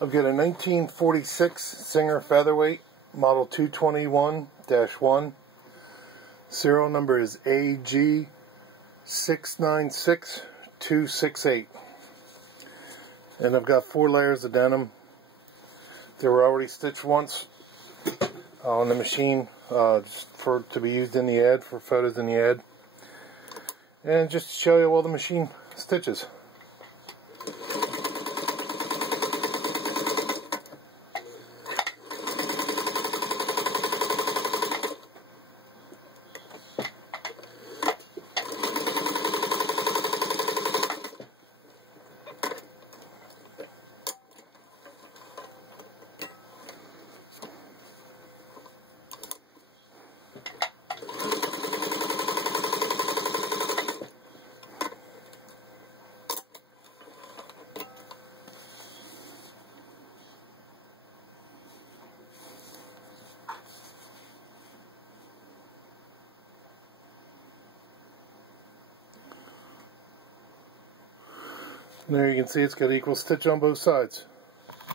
I've got a 1946 Singer Featherweight, model 221-1. Serial number is AG696268. And I've got 4 layers of denim. They were already stitched once on the machine just to be used in the ad, for photos in the ad. And just to show you all the machine stitches. There you can see it's got equal stitch on both sides.